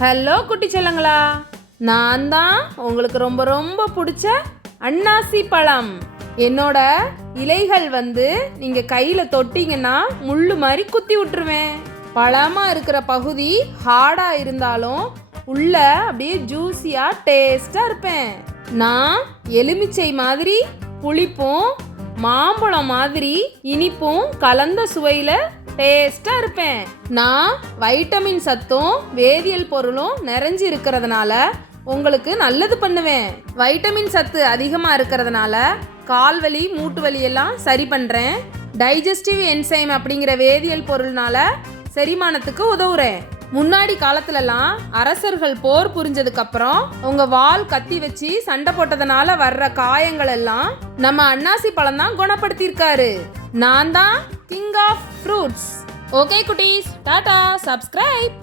Hello குட்டி செல்லங்களா, நான் தான் உங்களுக்கு ரொம்ப ரொம்ப பிடிச்ச அன்னாசி பழம். என்னோட இலைகள் நீங்க கையில தொட்டிங்கன்னா முள்ளு மாதிரி குத்தி விட்டுருவேன். பழமா இருக்கிற பகுதி ஹார்டா இருந்தாலும் உள்ள அப்படியே ஜூஸியா டேஸ்டா இருப்பேன். நான் எலுமிச்சை மாதிரி புளிப்பும் மாம்பழம் மாதிரி இனிப்பும் கலந்த சுவையில டேஸ்டா இருப்பேன். நான் வைட்டமின் சத்தும் வேதியியல் பொருளும் நிறைஞ்சு இருக்கிறதுனால உங்களுக்கு நல்லது பண்ணுவேன். வைட்டமின் சத்து அதிகமா இருக்கிறதுனால கால்வலி மூட்டு வலி எல்லாம் சரி பண்றேன். டைஜஸ்டிவ் என்சைம் அப்படிங்கிற வேதியியல் பொருள்னால செரிமானத்துக்கு உதவுறேன். முன்னாடி காலத்துலலாம் அரசர்கள் போர் புரிஞ்சதுக்கு அப்புறம் உங்க வால் கத்தி வச்சு சண்டை போட்டதுனால வர்ற காயங்கள் எல்லாம் நம்ம அன்னாசி பழம் தான் குணப்படுத்தியிருக்காரு. நான் தான் கிங் ஆஃப் ஃப்ரூட்ஸ். ஓகே குட்டீஸ், டாடா, சப்ஸ்கிரைப்.